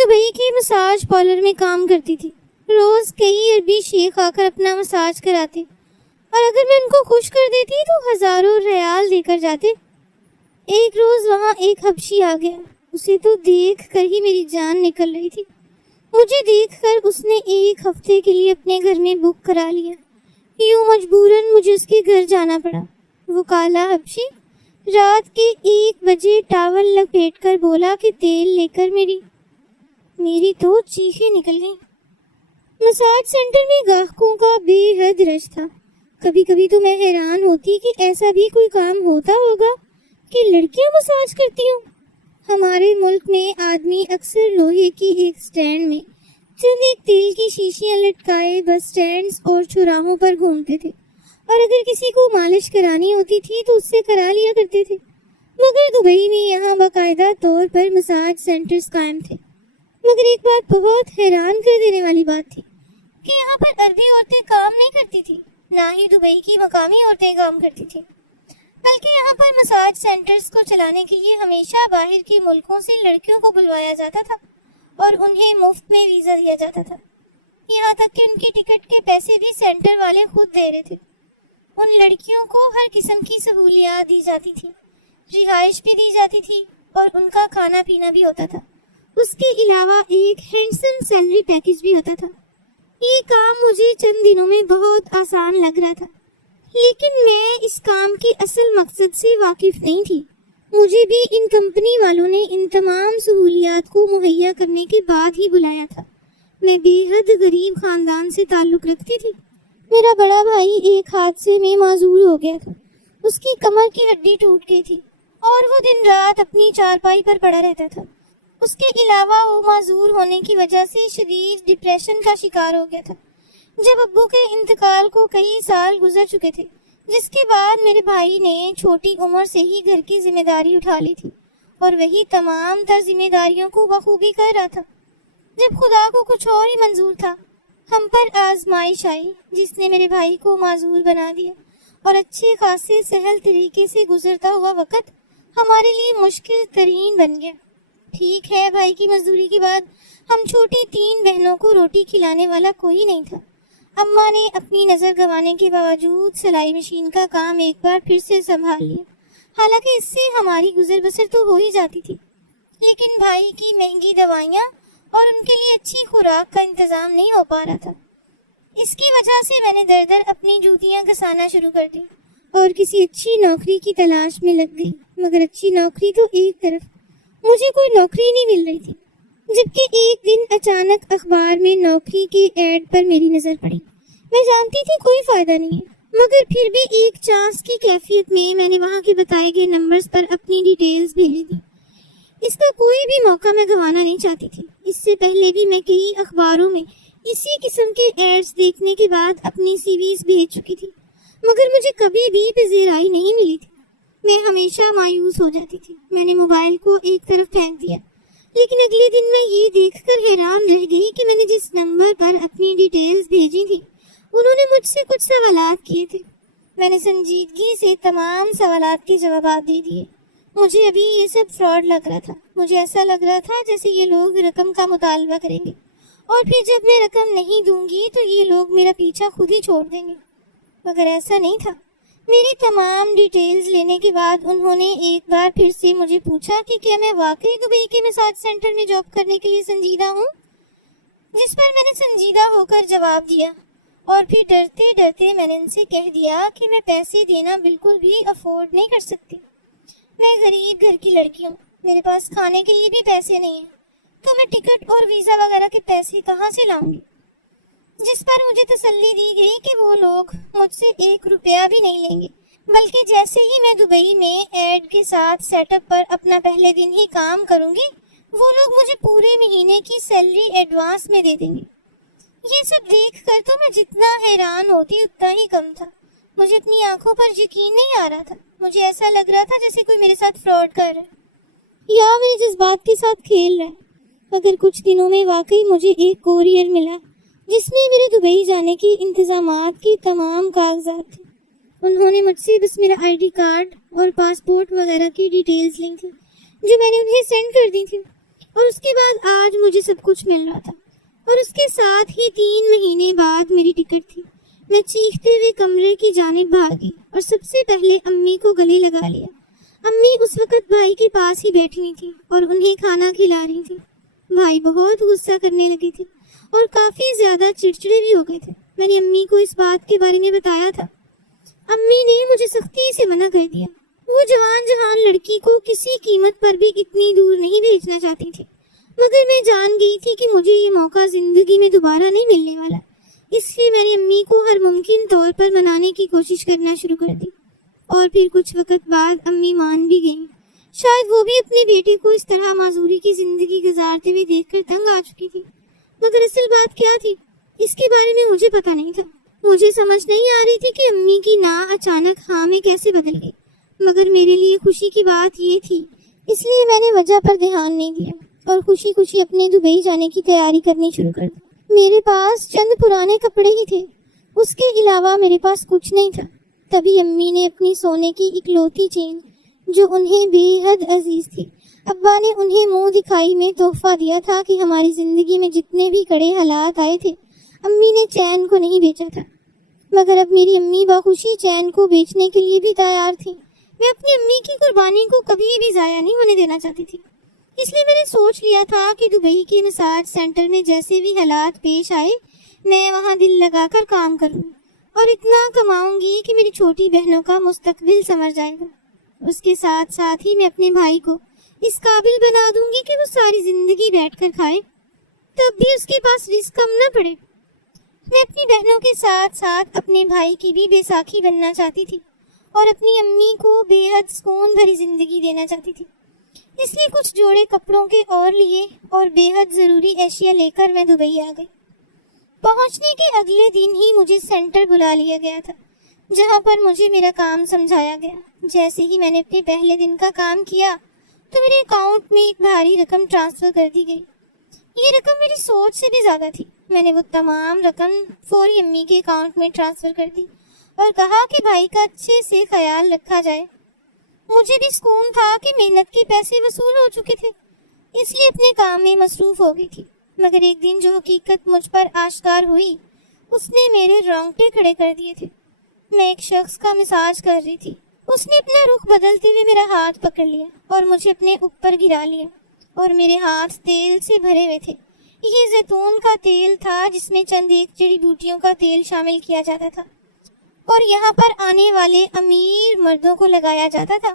Dubai کی massage parlour میں کام کرتی تھی. روز کئی عربی شیخ آ کر اپنا مساج کراتے اور اگر میں ان کو خوش کر دیتی تو ہزاروں ریال دے کر جاتے. ایک روز وہاں ایک حبشی آ گیا. اسے تو دیکھ کر ہی میری جان نکل رہی تھی. مجھے دیکھ کر اس نے ایک ہفتے کے لیے اپنے گھر میں بک کرا لیا. یوں مجبوراً مجھے اس کے گھر جانا پڑا. وہ کالا حبشی رات کے 1 بجے ٹاول لپیٹ کر بولا کہ تیل لے کر میری تو چیخیں نکل گئیں. مساج سینٹر میں گاہکوں کا بے حد رش تھا. کبھی کبھی تو میں حیران ہوتی کہ ایسا بھی کوئی کام ہوتا ہوگا کہ لڑکیاں مساج کرتی ہوں. ہمارے ملک میں آدمی اکثر لوہے کی ایک سٹینڈ میں چند ایک تیل کی شیشیاں لٹکائے بس سٹینڈز اور چوراہوں پر گھومتے تھے اور اگر کسی کو مالش کرانی ہوتی تھی تو اس سے کرا لیا کرتے تھے. مگر دبئی میں یہاں باقاعدہ طور پر مساج سینٹرز قائم تھے. مگر ایک بات بہت حیران کر دینے والی بات تھی کہ یہاں پر عربی عورتیں کام نہیں کرتی تھی، نہ ہی دبئی کی مقامی عورتیں کام کرتی تھیں، بلکہ یہاں پر مساج سینٹرز کو چلانے کے لیے ہمیشہ باہر کے ملکوں سے لڑکیوں کو بلوایا جاتا تھا اور انہیں مفت میں ویزا دیا جاتا تھا. یہاں تک کہ ان کی ٹکٹ کے پیسے بھی سینٹر والے خود دے رہے تھے. ان لڑکیوں کو ہر قسم کی سہولیات دی جاتی تھی، رہائش بھی دی جاتی تھی اور ان کا کھانا پینا بھی ہوتا تھا. اس کے علاوہ ایک ہینڈسم سیلری پیکج بھی ہوتا تھا. یہ کام مجھے چند دنوں میں بہت آسان لگ رہا تھا، لیکن میں اس کام کے اصل مقصد سے واقف نہیں تھی. مجھے بھی ان کمپنی والوں نے ان تمام سہولیات کو مہیا کرنے کے بعد ہی بلایا تھا. میں بے حد غریب خاندان سے تعلق رکھتی تھی. میرا بڑا بھائی ایک حادثے میں معذور ہو گیا تھا. اس کی کمر کی ہڈی ٹوٹ گئی تھی اور وہ دن رات اپنی چارپائی پر پڑا رہتا تھا. اس کے علاوہ وہ معذور ہونے کی وجہ سے شدید ڈپریشن کا شکار ہو گیا تھا. جب ابو کے انتقال کو کئی سال گزر چکے تھے، جس کے بعد میرے بھائی نے چھوٹی عمر سے ہی گھر کی ذمہ داری اٹھا لی تھی اور وہی تمام تر ذمہ داریوں کو بخوبی کر رہا تھا. جب خدا کو کچھ اور ہی منظور تھا، ہم پر آزمائش آئی جس نے میرے بھائی کو معذور بنا دیا اور اچھے خاصے سہل طریقے سے گزرتا ہوا وقت ہمارے لیے مشکل ترین بن گیا. ٹھیک ہے، بھائی کی مزدوری کے بعد ہم چھوٹی 3 بہنوں کو روٹی کھلانے والا کوئی نہیں تھا. اماں نے اپنی نظر گنوانے کے باوجود سلائی مشین کا کام ایک بار پھر سے سنبھال لیا. حالانکہ اس سے ہماری گزر بسر تو ہو ہی جاتی تھی، لیکن بھائی کی مہنگی دوائیاں اور ان کے لیے اچھی خوراک کا انتظام نہیں ہو پا رہا تھا. اس کی وجہ سے میں نے در در اپنی جوتیاں گھسانا شروع کر دی اور کسی اچھی نوکری کی تلاش میں لگ گئی. مگر اچھی نوکری تو ایک طرف، مجھے کوئی نوکری نہیں مل رہی تھی. جبکہ ایک دن اچانک اخبار میں نوکری کی ایڈ پر میری نظر پڑی. میں جانتی تھی کوئی فائدہ نہیں ہے، مگر پھر بھی ایک چانس کی کیفیت میں نے وہاں کے بتائے گئے نمبرز پر اپنی ڈیٹیلز بھیج دی. اس کا کوئی بھی موقع میں گنوانا نہیں چاہتی تھی. اس سے پہلے بھی میں کئی اخباروں میں اسی قسم کے ایڈز دیکھنے کے بعد اپنی سی ویز بھیج چکی تھی، مگر مجھے کبھی بھی پذیرائی نہیں ملی تھی. میں ہمیشہ مایوس ہو جاتی تھی. میں نے موبائل کو ایک طرف پھینک دیا، لیکن اگلے دن میں یہ دیکھ کر حیران رہ گئی کہ میں نے جس نمبر پر اپنی ڈیٹیلز بھیجی تھی انہوں نے مجھ سے کچھ سوالات کیے تھے. میں نے سنجیدگی سے تمام سوالات کے جوابات دے دیے. مجھے ابھی یہ سب فراڈ لگ رہا تھا. مجھے ایسا لگ رہا تھا جیسے یہ لوگ رقم کا مطالبہ کریں گے اور پھر جب میں رقم نہیں دوں گی تو یہ لوگ میرا پیچھا خود ہی چھوڑ دیں گے. مگر ایسا نہیں تھا. میری تمام ڈیٹیلز لینے کے بعد انہوں نے ایک بار پھر سے مجھے پوچھا کہ کیا میں واقعی دبئی کے مساج سینٹر میں جاب کرنے کے لیے سنجیدہ ہوں، جس پر میں نے سنجیدہ ہو کر جواب دیا اور پھر ڈرتے ڈرتے میں نے ان سے کہہ دیا کہ میں پیسے دینا بالکل بھی افورڈ نہیں کر سکتی. میں غریب گھر کی لڑکی ہوں، میرے پاس کھانے کے لیے بھی پیسے نہیں ہیں، تو میں ٹکٹ اور ویزا وغیرہ کے پیسے کہاں سے لاؤں گی؟ جس پر مجھے تسلی دی گئی کہ وہ لوگ مجھ سے 1 روپیہ بھی نہیں لیں گے، بلکہ جیسے ہی میں دبئی میں ایڈ کے ساتھ سیٹ اپ پر اپنا پہلے دن ہی کام کروں گی، وہ لوگ مجھے پورے مہینے کی سیلری ایڈوانس میں دے دیں گے. یہ سب دیکھ کر تو میں جتنا حیران ہوتی اتنا ہی کم تھا. مجھے اپنی آنکھوں پر یقین نہیں آ رہا تھا. مجھے ایسا لگ رہا تھا جیسے کوئی میرے ساتھ فراڈ کر رہا ہے یا میرے جذبات کے ساتھ کھیل رہا ہے. مگر کچھ دنوں میں واقعی مجھے ایک کوریئر ملا جس میں میرے دبئی جانے کی انتظامات کی تمام کاغذات تھے. انہوں نے مجھ سے بس میرا آئی ڈی کارڈ اور پاسپورٹ وغیرہ کی ڈیٹیلز لی تھی جو میں نے انہیں سینڈ کر دی تھی، اور اس کے بعد آج مجھے سب سب کچھ مل رہا تھا، اور اس کے ساتھ ہی 3 مہینے بعد میری ٹکٹ تھی۔ میں چیختے ہوئے کمرے کی جانب بھاگی اور سب سے پہلے امی کو گلے لگا لیا۔ امی اس وقت بھائی کے پاس ہی بیٹھی ہوئی تھی اور انہیں کھانا کھلا رہی تھی۔ بھائی بہت غصہ کرنے لگے تھے اور کافی زیادہ چڑچڑے بھی ہو گئے تھے۔ میں نے امی کو اس بات کے بارے میں بتایا تھا۔ امی نے مجھے سختی سے منع کر دیا۔ وہ جوان جہان لڑکی کو کسی قیمت پر بھی اتنی دور نہیں بھیجنا چاہتی تھی، مگر میں جان گئی تھی کہ مجھے یہ موقع زندگی میں دوبارہ نہیں ملنے والا۔ اس لیے میں نے امی کو ہر ممکن طور پر منانے کی کوشش کرنا شروع کر دی، اور پھر کچھ وقت بعد امی مان بھی گئیں۔ شاید وہ بھی اپنے بیٹے کو اس طرح معذوری کی زندگی گزارتے ہوئے دیکھ کر تنگ آ چکی تھی، مگر اصل بات کیا تھی اس کے بارے میں مجھے پتہ نہیں تھا۔ مجھے سمجھ نہیں آ رہی تھی کہ امی کی نا اچانک ہاں میں کیسے بدل گئی، مگر میرے لیے خوشی کی بات یہ تھی، اس لیے میں نے وجہ پر دھیان نہیں دیا اور خوشی خوشی اپنے دبئی جانے کی تیاری کرنی شروع کر دی۔ میرے پاس چند پرانے کپڑے ہی تھے، اس کے علاوہ میرے پاس کچھ نہیں تھا۔ تبھی امی نے اپنی سونے کی اکلوتی چین جو انہیں بے حد عزیز تھی، ابا نے انہیں منہ دکھائی میں تحفہ دیا تھا کہ ہماری زندگی میں جتنے بھی کڑے حالات آئے تھے امی نے چین کو نہیں بیچا تھا، مگر اب میری امی بخوشی چین کو بیچنے کے لیے بھی تیار تھی۔ میں اپنی امی کی قربانی کو کبھی بھی ضائع نہیں ہونے دینا چاہتی تھی، اس لیے میں نے سوچ لیا تھا کہ دبئی کے مساج سینٹر میں جیسے بھی حالات پیش آئے میں وہاں دل لگا کر کام کروں اور اتنا کماؤں گی کہ میری چھوٹی بہنوں کا مستقبل سنور جائے گا۔ اس کے ساتھ ساتھ ہی میں اپنے بھائی کو اس قابل بنا دوں گی کہ وہ ساری زندگی بیٹھ کر کھائے، تب بھی اس کے پاس رزق کم نہ پڑے۔ میں اپنی بہنوں کے ساتھ ساتھ اپنے بھائی کی بھی بیساکھی بننا چاہتی تھی اور اپنی امی کو بے حد سکون بھری زندگی دینا چاہتی تھی، اس لیے کچھ جوڑے کپڑوں کے اور لیے اور بے حد ضروری اشیاء لے کر میں دبئی آ گئی۔ پہنچنے کے اگلے دن ہی مجھے سینٹر بلا لیا گیا تھا، جہاں پر مجھے میرا کام سمجھایا گیا۔ جیسے ہی میں نے اپنے پہلے دن کا کام کیا تو میرے اکاؤنٹ میں ایک بھاری رقم ٹرانسفر کر دی گئی۔ یہ رقم میری سوچ سے بھی زیادہ تھی۔ میں نے وہ تمام رقم فوری امی کے اکاؤنٹ میں ٹرانسفر کر دی اور کہا کہ بھائی کا اچھے سے خیال رکھا جائے۔ مجھے بھی سکون تھا کہ محنت کے پیسے وصول ہو چکے تھے، اس لیے اپنے کام میں مصروف ہو گئی تھی۔ مگر ایک دن جو حقیقت مجھ پر آشکار ہوئی اس نے میرے رونگٹے کھڑے کر دیے تھے۔ میں ایک شخص کا مساج کر رہی تھی، اس نے اپنا رخ بدلتے ہوئے میرا ہاتھ پکڑ لیا اور مجھے اپنے اوپر گرا لیا، اور میرے ہاتھ تیل سے بھرے ہوئے تھے۔ یہ زیتون کا تیل تھا جس میں چند ایک جڑی بوٹیوں کا تیل شامل کیا جاتا تھا اور یہاں پر آنے والے امیر مردوں کو لگایا جاتا تھا۔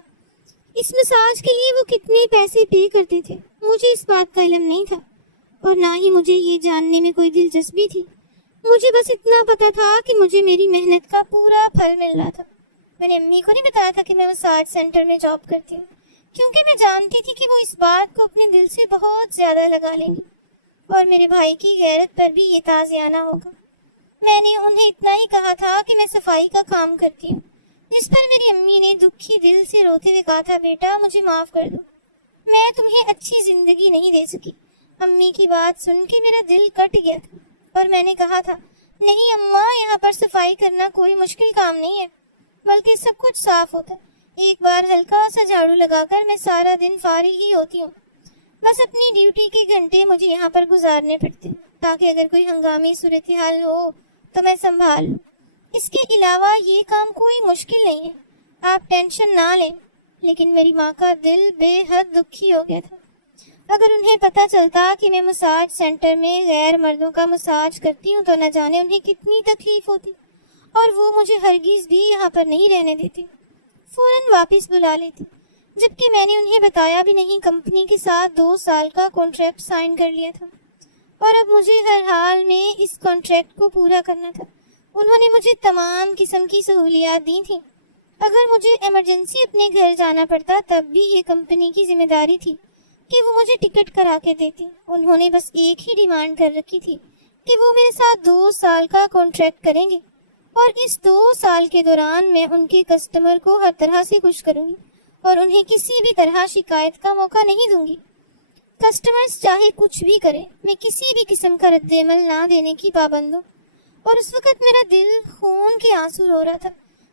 اس مساج کے لیے وہ کتنے پیسے پے کرتے تھے مجھے اس بات کا علم نہیں تھا، اور نہ ہی مجھے یہ جاننے میں کوئی دلچسپی تھی۔ مجھے بس اتنا پتا تھا کہ مجھے میری محنت کا پورا پھل مل رہا تھا۔ میں نے امی کو نہیں بتایا تھا کہ میں مساج سینٹر میں جاب کرتی ہوں، کیونکہ میں جانتی تھی کہ وہ اس بات کو اپنے دل سے بہت زیادہ لگا لیں گی اور میرے بھائی کی غیرت پر بھی یہ تازیانہ ہوگا۔ میں نے انہیں اتنا ہی کہا تھا کہ میں صفائی کا کام کرتی ہوں، جس پر میری امی نے دکھی دل سے روتے ہوئے کہا تھا، بیٹا مجھے معاف کر دو، میں تمہیں اچھی زندگی نہیں دے سکی۔ امی کی بات سن کے میرا دل کٹ گیا تھا اور میں نے کہا تھا، نہیں اماں، یہاں پر صفائی کرنا کوئی مشکل کام نہیں ہے، بلکہ سب کچھ صاف ہوتا ہے۔ ایک بار ہلکا سا جھاڑو لگا کر میں سارا دن فارغ ہی ہوتی ہوں، بس اپنی ڈیوٹی کے گھنٹے مجھے یہاں پر گزارنے پڑتے ہیں تاکہ اگر کوئی ہنگامی صورتحال ہو تو میں سنبھال لوں۔ اس کے علاوہ یہ کام کوئی مشکل نہیں ہے، آپ ٹینشن نہ لیں۔ لیکن میری ماں کا دل بے حد دکھی ہو گیا تھا۔ اگر انہیں پتہ چلتا کہ میں مساج سینٹر میں غیر مردوں کا مساج کرتی ہوں تو نہ جانے انہیں کتنی تکلیف ہوتی، اور وہ مجھے ہرگز بھی یہاں پر نہیں رہنے دیتی، فوراً واپس بلا لیتی۔ جبکہ میں نے انہیں بتایا بھی نہیں، کمپنی کے ساتھ 2 سال کا کانٹریکٹ سائن کر لیا تھا اور اب مجھے ہر حال میں اس کانٹریکٹ کو پورا کرنا تھا۔ انہوں نے مجھے تمام قسم کی سہولیات دی تھیں۔ اگر مجھے ایمرجنسی اپنے گھر جانا پڑتا تب بھی یہ کمپنی کی ذمہ داری تھی کہ وہ مجھے ٹکٹ کرا کے دیتی۔ انہوں نے بس ایک ہی ڈیمانڈ کر رکھی تھی کہ وہ میرے ساتھ 2 سال کا کانٹریکٹ کریں گے، اور اس 2 سال کے دوران میں ان کے کسٹمر کو ہر طرح سے خوش کروں گی اور انہیں کسی بھی طرح شکایت کا موقع نہیں دوں گی۔ کسٹمرز چاہے کچھ بھی کرے، میں کسی بھی قسم کا رد عمل نہ دینے کی پابند ہوں۔ اور اس وقت میرا دل خون کے آنسو رو رہا تھا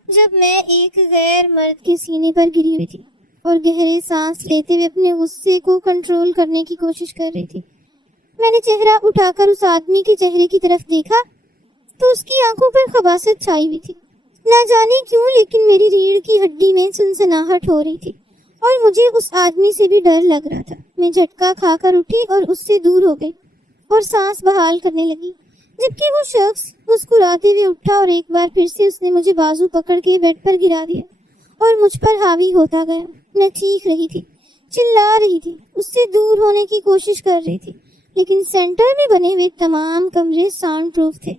جب میں ایک غیر مرد کے سینے پر گری ہوئی تھی اور گہرے سانس لیتے ہوئے اپنے غصے کو کنٹرول کرنے کی کوشش کر رہی تھی۔ میں نے چہرہ اٹھا کر اس آدمی کے چہرے کی طرف دیکھا تو اس کی آنکھوں پر خباثت چھائی ہوئی تھی۔ نہ جانے کیوں لیکن میری ریڑھ کی ہڈی میں سنسناہٹ ہو رہی تھی اور مجھے اس آدمی سے بھی ڈر لگ رہا تھا۔ میں جھٹکا کھا کر اٹھی اور اس سے دور ہو گئی اور سانس بحال کرنے لگی، جبکہ وہ شخص مسکراتے ہوئے اٹھا اور ایک بار پھر سے اس نے مجھے بازو پکڑ کے بیڈ پر گرا دیا اور مجھ پر حاوی ہوتا گیا۔ میں چیخ رہی تھی، چلا رہی تھی، اس سے دور ہونے کی کوشش کر رہی تھی، لیکن سینٹر میں بنے ہوئے تمام کمرے ساؤنڈ پروف تھے،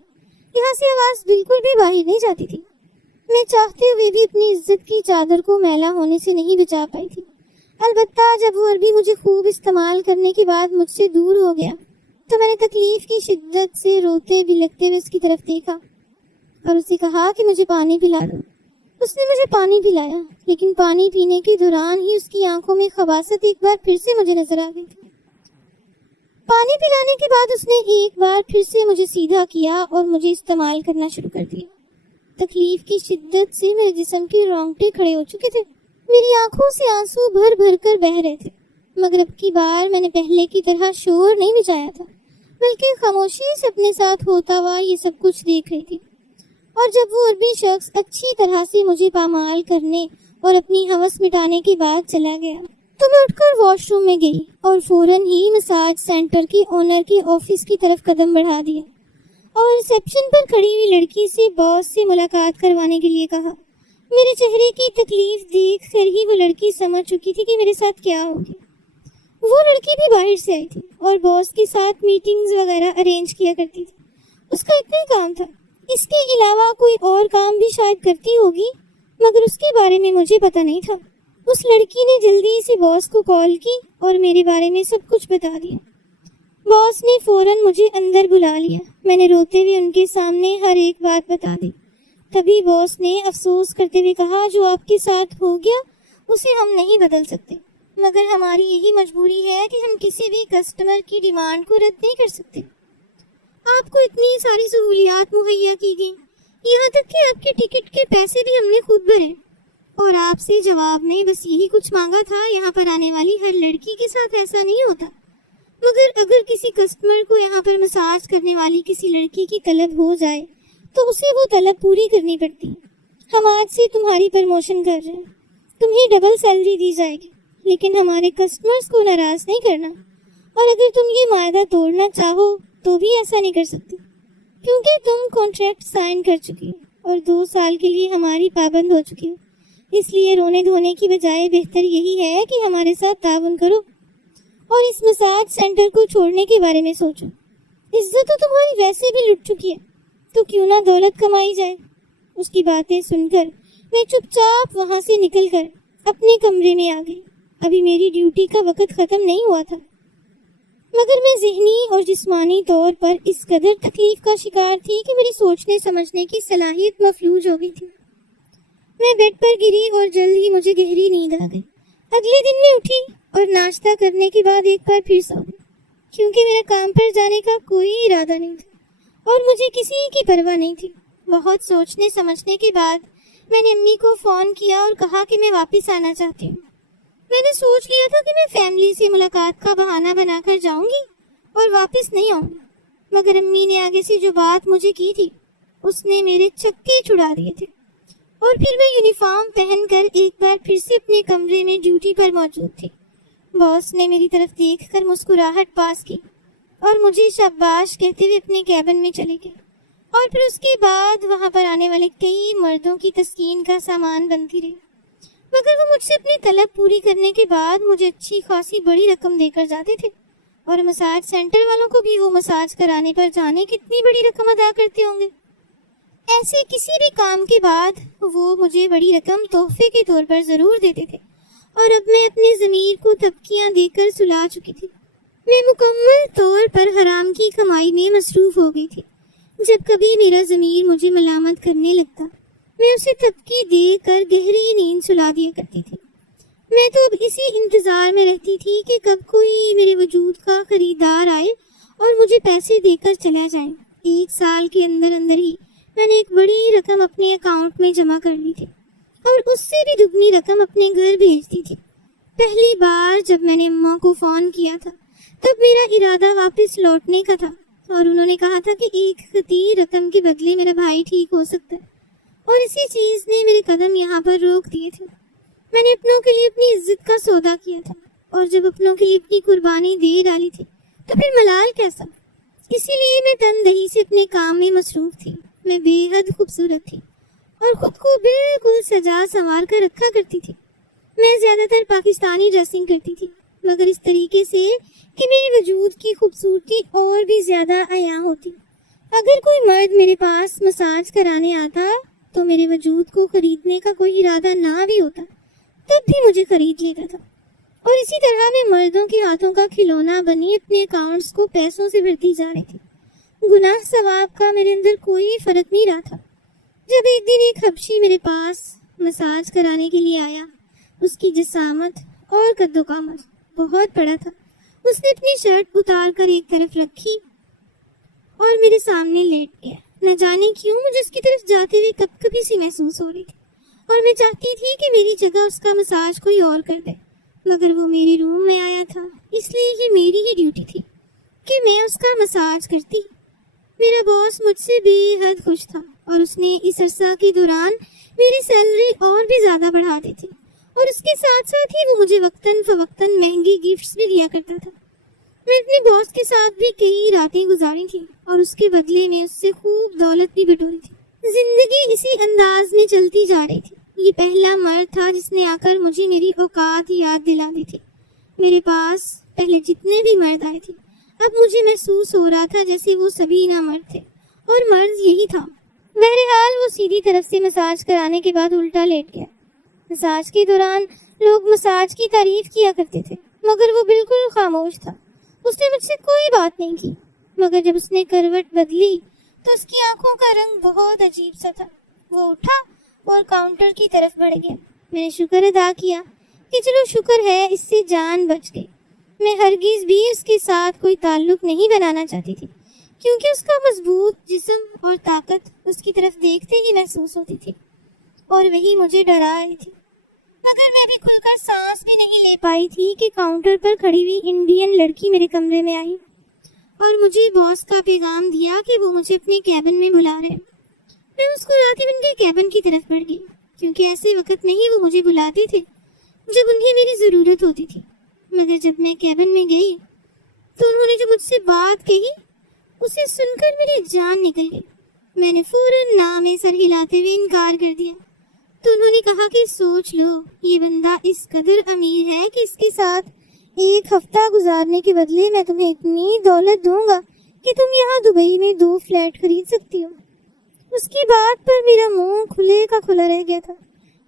یہاں سے آواز بالکل بھی باہر نہیں جاتی تھی۔ میں چاہتے ہوئے بھی اپنی عزت کی چادر کو میلا ہونے سے نہیں بچا پائی تھی۔ البتہ جب وہ عربی مجھے خوب استعمال کرنے کے بعد مجھ سے دور ہو گیا تو میں نے تکلیف کی شدت سے روتے بھی لگتے ہوئے اس کی طرف دیکھا اور اسے کہا کہ مجھے پانی پلا دو۔ اس نے مجھے پانی پلایا، لیکن پانی پینے کے دوران ہی اس کی آنکھوں میں خباثت ایک بار پھر سے مجھے نظر آ گئی تھی۔ پانی پلانے کے بعد اس نے ایک بار پھر سے مجھے سیدھا کیا اور مجھے استعمال کرنا شروع کر دیا۔ تکلیف کی شدت سے میرے جسم کے رونگٹے کھڑے ہو چکے تھے، میری آنکھوں سے آنسو بھر بھر کر بہہ رہے تھے، مگر اب کی بار میں نے پہلے کی طرح شور نہیں مچایا تھا، بلکہ خاموشی سے اپنے ساتھ ہوتا ہوا یہ سب کچھ دیکھ رہی تھی۔ اور جب وہ عربی شخص اچھی طرح سے مجھے پامال کرنے اور اپنی ہوس مٹانے کے بعد چلا گیا تو میں اٹھ کر واش روم میں گئی اور فوراً ہی مساج سینٹر کے آنر کے آفس کی طرف قدم بڑھا دیا اور ریسیپشن پر کھڑی ہوئی لڑکی سے باس سے ملاقات کروانے کے لیے کہا۔ میرے چہرے کی تکلیف دیکھ کر ہی وہ لڑکی سمجھ چکی تھی کہ میرے ساتھ کیا ہوگی۔ وہ لڑکی بھی باہر سے آئی تھی اور باس کے ساتھ میٹنگز وغیرہ ارینج کیا کرتی تھی، اس کا اتنا ہی کام تھا، اس کے علاوہ کوئی اور کام بھی شاید کرتی ہوگی، مگر اس کے بارے میں مجھے پتہ نہیں تھا۔ اس لڑکی نے جلدی سے باس کو کال کی اور میرے بارے میں سب کچھ بتا دیا۔ باس نے فوراً مجھے اندر بلا لیا، میں نے روتے ہوئے ان کے سامنے ہر ایک بات بتا دی۔ تبھی باس نے افسوس کرتے ہوئے کہا، جو آپ کے ساتھ ہو گیا اسے ہم نہیں بدل سکتے، مگر ہماری یہی مجبوری ہے کہ ہم کسی بھی کسٹمر کی ڈیمانڈ کو رد نہیں کر سکتے۔ آپ کو اتنی ساری سہولیات مہیا کی گئی، یہاں تک کہ آپ کے ٹکٹ کے پیسے بھی ہم نے خود بھرے، اور آپ سے جواب میں بس یہی کچھ مانگا تھا۔ یہاں پر آنے والی ہر لڑکی کے ساتھ ایسا نہیں ہوتا، مگر اگر کسی کسٹمر کو یہاں پر مساج کرنے والی کسی لڑکی کی طلب ہو جائے تو اسے وہ طلب پوری کرنی پڑتی ہے۔ ہم آج سے تمہاری پروموشن کر رہے ہیں، تمہیں ڈبل سیلری دی جائے گی، لیکن ہمارے کسٹمرز کو ناراض نہیں کرنا، اور اگر تم یہ معاہدہ توڑنا چاہو تو بھی ایسا نہیں کر سکتے، کیونکہ تم کانٹریکٹ سائن کر چکی ہو اور 2 سال کے لیے ہماری پابند ہو چکی ہو۔ اس لیے رونے دھونے کی بجائے بہتر یہی ہے کہ ہمارے ساتھ تعاون کرو اور اس مساج سینٹر کو چھوڑنے کے بارے میں سوچو۔ عزت تو تمہاری ویسے بھی لٹ چکی ہے، تو کیوں نہ دولت کمائی جائے۔ اس کی باتیں سن کر میں چپ چاپ وہاں سے نکل کر اپنے کمرے میں آ گئی۔ ابھی میری ڈیوٹی کا وقت ختم نہیں ہوا تھا، مگر میں ذہنی اور جسمانی طور پر اس قدر تکلیف کا شکار تھی کہ میری سوچنے سمجھنے کی صلاحیت مفلوج ہو گئی تھی۔ میں بیڈ پر گری اور جلد ہی مجھے گہری نیند آ گئی۔ اگلے دن میں اٹھی اور ناشتہ کرنے کے بعد ایک بار پھر سو گئی، کیونکہ میرا کام پر جانے کا کوئی ارادہ نہیں تھا اور مجھے کسی کی پرواہ نہیں تھی۔ بہت سوچنے سمجھنے کے بعد میں نے امی کو فون کیا اور کہا کہ میں واپس آنا چاہتی ہوں۔ میں نے سوچ لیا تھا کہ میں فیملی سے ملاقات کا بہانہ بنا کر جاؤں گی اور واپس نہیں آؤں گی، مگر امی نے آگے سے جو بات مجھے کی تھی اس نے میرے چکے چھڑا دیے تھے، اور پھر میں یونیفارم پہن کر ایک بار پھر سے اپنے کمرے میں ڈیوٹی پر موجود تھی۔ باس نے میری طرف دیکھ کر مسکراہٹ پاس کی اور مجھے شاباش کہتے ہوئے اپنے کیبن میں چلے گئے، اور پھر اس کے بعد وہاں پر آنے والے کئی مردوں کی تسکین کا سامان بنتی رہی، مگر وہ مجھ سے اپنی طلب پوری کرنے کے بعد مجھے اچھی خاصی بڑی رقم دے کر جاتے تھے، اور مساج سینٹر والوں کو بھی وہ مساج کرانے پر جانے کتنی بڑی رقم ادا کرتے ہوں گے۔ ایسے کسی بھی کام کے بعد وہ مجھے بڑی رقم تحفے کے طور پر ضرور دیتے تھے، اور اب میں اپنے ضمیر کو تبکیاں دے کر سلا چکی تھی۔ میں مکمل طور پر حرام کی کمائی میں مصروف ہو گئی تھی۔ جب کبھی میرا ضمیر مجھے ملامت کرنے لگتا میں اسے تبکی دے کر گہری نیند سلا دیا کرتی تھی۔ میں تو اب اسی انتظار میں رہتی تھی کہ کب کوئی میرے وجود کا خریدار آئے اور مجھے پیسے دے کر چلا جائے۔ 1 سال کے اندر ہی میں نے ایک بڑی رقم اپنے اکاؤنٹ میں جمع کر لی تھی اور اس سے بھی دگنی رقم اپنے گھر بھیج دی تھی۔ پہلی بار جب میں نے اماں کو فون کیا تھا تب میرا ارادہ واپس لوٹنے کا تھا اور انہوں نے کہا تھا کہ ایک خطیر رقم کے بدلے میرا بھائی ٹھیک ہو سکتا ہے، اور اسی چیز نے میرے قدم یہاں پر روک دیے تھے۔ میں نے اپنوں کے لیے اپنی عزت کا سودا کیا تھا، اور جب اپنوں کے لیے اپنی قربانی دے ڈالی تھی تو پھر ملال کیسا؟ اسی لیے میں تندہی سے اپنے کام میں مصروف تھی۔ میں بے حد خوبصورت تھی اور خود کو بالکل سجا سنوار کر رکھا کرتی تھی۔ میں زیادہ تر پاکستانی ڈریسنگ کرتی تھی، مگر اس طریقے سے کہ میرے وجود کی خوبصورتی اور بھی زیادہ عیاں ہوتی۔ اگر کوئی مرد میرے پاس مساج کرانے آتا تو میرے وجود کو خریدنے کا کوئی ارادہ نہ بھی ہوتا تب بھی مجھے خرید لیتا تھا، اور اسی طرح میں مردوں کے ہاتھوں کا کھلونا بنی اپنے اکاؤنٹس کو پیسوں سے بھرتی جا رہی تھی۔ گناہ ثواب کا میرے اندر کوئی فرق نہیں رہا تھا۔ جب ایک دن ایک حبشی میرے پاس مساج کرانے کے لیے آیا، اس کی جسامت اور قد و قامت بہت بڑا تھا۔ اس نے اپنی شرٹ اتار کر ایک طرف رکھی اور میرے سامنے لیٹ گیا۔ نہ جانے کیوں مجھے اس کی طرف جاتے ہوئے کپ کپی سی محسوس ہو رہی تھی، اور میں چاہتی تھی کہ میری جگہ اس کا مساج کوئی اور کر دے، مگر وہ میرے روم میں آیا تھا، اس لیے یہ میری ہی ڈیوٹی تھی کہ میں اس کا مساج کرتی۔ میرا باس مجھ سے بے حد خوش تھا، اور اس نے اس عرصہ کے دوران میری سیلری اور بھی زیادہ بڑھا دی تھی، اور اس کے ساتھ ساتھ ہی وہ مجھے وقتاً فوقتاً مہنگی گفٹس بھی دیا کرتا تھا۔ میں اپنے باس کے ساتھ بھی کئی راتیں گزاری تھی، اور اس کے بدلے میں اس سے خوب دولت بھی بٹوری تھی۔ زندگی اسی انداز میں چلتی جا رہی تھی۔ یہ پہلا مرد تھا جس نے آ کر مجھے میری اوقات یاد دلا دی تھی۔ میرے پاس پہلے جتنے بھی مرد آئے تھے، اب مجھے محسوس ہو رہا تھا جیسے وہ سبھی نامرد تھے، اور مرض یہی تھا۔ بہرحال وہ سیدھی طرف سے مساج کرانے کے بعد الٹا لیٹ گیا۔ مساج کے دوران لوگ مساج کی تعریف کیا کرتے تھے، مگر وہ بالکل خاموش تھا۔ اس نے مجھ سے کوئی بات نہیں کی، مگر جب اس نے کروٹ بدلی تو اس کی آنکھوں کا رنگ بہت عجیب سا تھا۔ وہ اٹھا اور کاؤنٹر کی طرف بڑھ گیا۔ میں نے شکر ادا کیا کہ چلو شکر ہے اس سے جان بچ گئی۔ میں ہرگز بھی اس کے ساتھ کوئی تعلق نہیں بنانا چاہتی تھی، کیونکہ اس کا مضبوط جسم اور طاقت اس کی طرف دیکھتے ہی محسوس ہوتی تھی، اور وہی مجھے ڈرا رہی تھی۔ مگر میں بھی کھل کر سانس بھی نہیں لے پائی تھی کہ کاؤنٹر پر کھڑی ہوئی انڈین لڑکی میرے کمرے میں آئی اور مجھے باس کا پیغام دیا کہ وہ مجھے اپنے کیبن میں بلا رہے۔ میں مسکراتی ان کے کیبن کی طرف بڑھ گئی، کیونکہ ایسے وقت میں ہی وہ مجھے بلاتے تھے جب انہیں میری ضرورت ہوتی تھی۔ مگر جب میں کیبن میں گئی تو انہوں نے جو مجھ سے بات کہی اسے سن کر میری جان نکل گئی۔ میں نے فوراً نام سر ہلاتے ہوئے انکار کر دیا۔ تو انہوں نے کہا کہ سوچ لو، یہ بندہ اس قدر امیر ہے کہ اس کے ساتھ ایک ہفتہ گزارنے کے بدلے میں تمہیں اتنی دولت دوں گا کہ تم یہاں دبئی میں 2 فلیٹ خرید سکتی ہو۔ اس کی بات پر میرا منہ کھلے کا کھلا رہ گیا تھا۔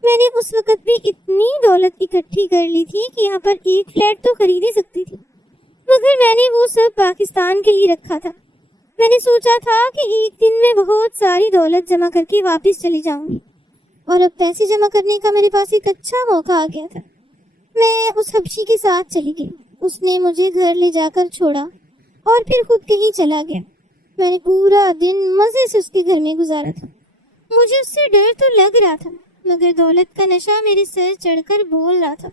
میں نے اس وقت بھی اتنی دولت اکٹھی کر لی تھی کہ یہاں پر 1 فلیٹ تو خرید ہی سکتی تھی، مگر میں نے وہ سب پاکستان کے لیے رکھا تھا۔ میں نے سوچا تھا کہ ایک دن میں بہت ساری دولت جمع کر کے واپس چلی جاؤں گی، اور اب پیسے جمع کرنے کا میرے پاس ایک اچھا موقع آ گیا تھا۔ میں اس حبشی کے ساتھ چلی گئی۔ اس نے مجھے گھر لے جا کر چھوڑا اور پھر خود کہیں چلا گیا۔ میں نے پورا دن مزے سے اس کے گھر میں گزارا تھا۔ مجھے اس سے ڈر تو لگ رہا تھا، مگر دولت کا نشہ میرے سر چڑھ کر بول رہا تھا۔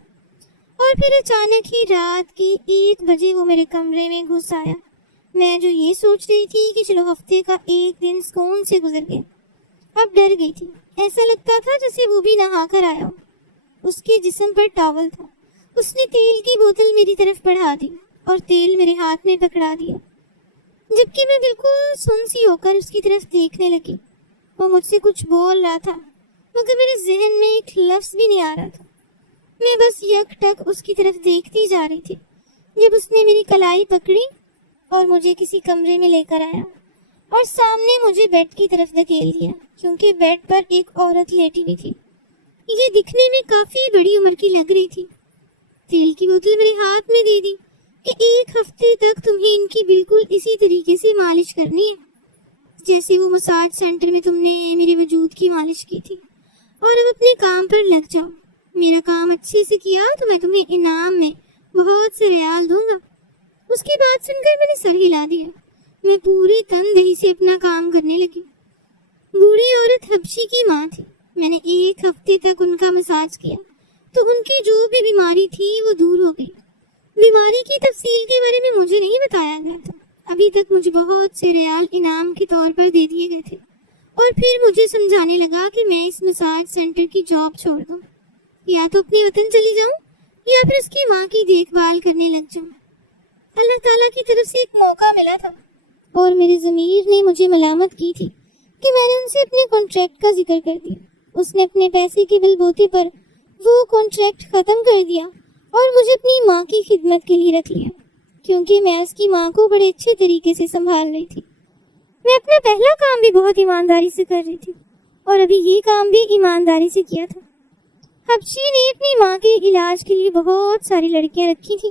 اور پھر اچانک ہی رات کے 1 بجے وہ میرے کمرے میں گھس آیا۔ میں جو یہ سوچ رہی تھی کہ چلو ہفتے کا 1 دن سکون سے گزر گیا، اب ڈر گئی تھی۔ ایسا لگتا تھا جیسے وہ بھی نہا کر آیا ہو۔ اس کے جسم پر ٹاول تھا۔ اس نے تیل کی بوتل میری طرف بڑھا دی اور تیل میرے ہاتھ میں پکڑا دیا، جبکہ میں بالکل سن سی ہو کر اس کی طرف دیکھنے لگی۔ وہ مجھ سے کچھ بول رہا تھا، مگر میرے ذہن میں ایک لفظ بھی نہیں آ رہا تھا۔ میں بس یک ٹک اس کی طرف دیکھتی جا رہی تھی۔ جب اس نے میری کلائی پکڑی اور مجھے کسی کمرے میں لے کر آیا اور سامنے مجھے بیڈ کی طرف دھکیل دیا، کیونکہ بیڈ پر ایک عورت لیٹی ہوئی تھی۔ یہ دکھنے میں کافی بڑی عمر کی لگ رہی تھی۔ تیل کی بوتل میرے ہاتھ میں دے دی کہ 1 ہفتے تک تمہیں ان کی بالکل اسی طریقے سے مالش کرنی ہے جیسے وہ مساج سینٹر میں تم نے میرے وجود کی مالش کی تھی، اور اب اپنے کام پر لگ جاؤ۔ میرا کام اچھے سے کیا تو میں تمہیں انعام میں بہت سے ریال دوں گا۔ اس کی بات سن کر میں نے سر ہلا دیا۔ میں پوری تندہی سے اپنا کام کرنے لگی۔ بوڑھی عورت حبشی کی ماں تھی۔ میں نے 1 ہفتے تک ان کا مساج کیا تو ان کی جو بھی بیماری تھی وہ دور ہو گئی۔ بیماری کی تفصیل کے بارے میں مجھے نہیں بتایا گیا تھا. ابھی تک مجھے بہت سے ریال انعام کے طور پر دے دیے گئے تھے اور پھر مجھے سمجھانے لگا کہ میں اس مساج سینٹر کی جاب چھوڑ دوں, یا تو اپنے وطن چلی جاؤں یا پھر اس کی ماں کی دیکھ بھال کرنے لگ جاؤں. اللہ تعالیٰ کی طرف سے ایک موقع ملا تھا اور میرے ضمیر نے مجھے ملامت کی تھی کہ میں نے ان سے اپنے کانٹریکٹ کا ذکر کر دیا. اس نے اپنے پیسے کی بل بوتے پر وہ کانٹریکٹ ختم کر دیا اور مجھے اپنی ماں کی خدمت کے لیے رکھ لیا, کیونکہ میں اس کی ماں کو بڑے اچھے طریقے سے سنبھال رہی تھی. میں اپنا پہلا کام بھی بہت ایمانداری سے کر رہی تھی اور ابھی یہ کام بھی ایمانداری سے کیا تھا. حبشی نے اپنی ماں کے علاج کے لیے بہت ساری لڑکیاں رکھی تھیں,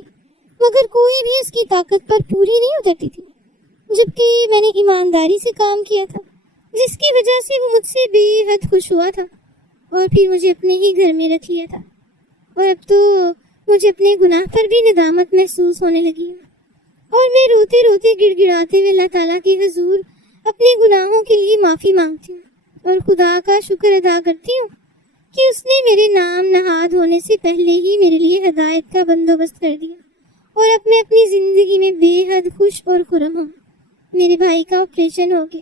مگر کوئی بھی اس کی طاقت پر پوری نہیں اترتی تھی, جبکہ میں نے ایمانداری سے کام کیا تھا, جس کی وجہ سے وہ مجھ سے بے حد خوش ہوا تھا اور پھر مجھے اپنے ہی گھر میں رکھ لیا تھا. اور اب تو مجھے اپنے گناہ پر بھی ندامت محسوس ہونے لگی ہے اور میں روتے روتے گڑ گڑاتے ہوئے اللہ تعالیٰ کے حضور اپنے گناہوں کے لیے معافی مانگتی ہوں اور خدا کا شکر ادا کرتی ہوں کہ اس نے میرے نام نہاد ہونے سے پہلے ہی میرے لیے ہدایت کا بندوبست کر دیا اور اب میں اپنی زندگی میں بے حد خوش اور خرم ہوں. میرے بھائی کا آپریشن ہو گیا,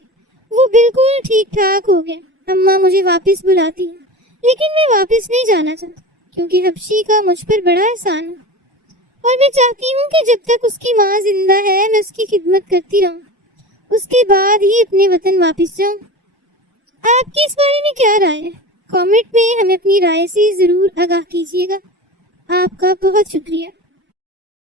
وہ بالکل ٹھیک ٹھاک ہو گیا. اماں مجھے واپس بلاتی ہیں, لیکن میں واپس نہیں جانا چاہتا کیونکہ حبشی کا مجھ پر بڑا احسان ہے اور میں چاہتی ہوں کہ جب تک اس کی ماں زندہ ہے میں اس کی خدمت کرتی رہوں, اس کے بعد ہی اپنے وطن واپس جاؤں. آپ کی اس بارے میں کیا رائے ہے؟ کامنٹ میں ہمیں اپنی رائے سے ضرور آگاہ کیجیے گا. آپ کا بہت شکریہ.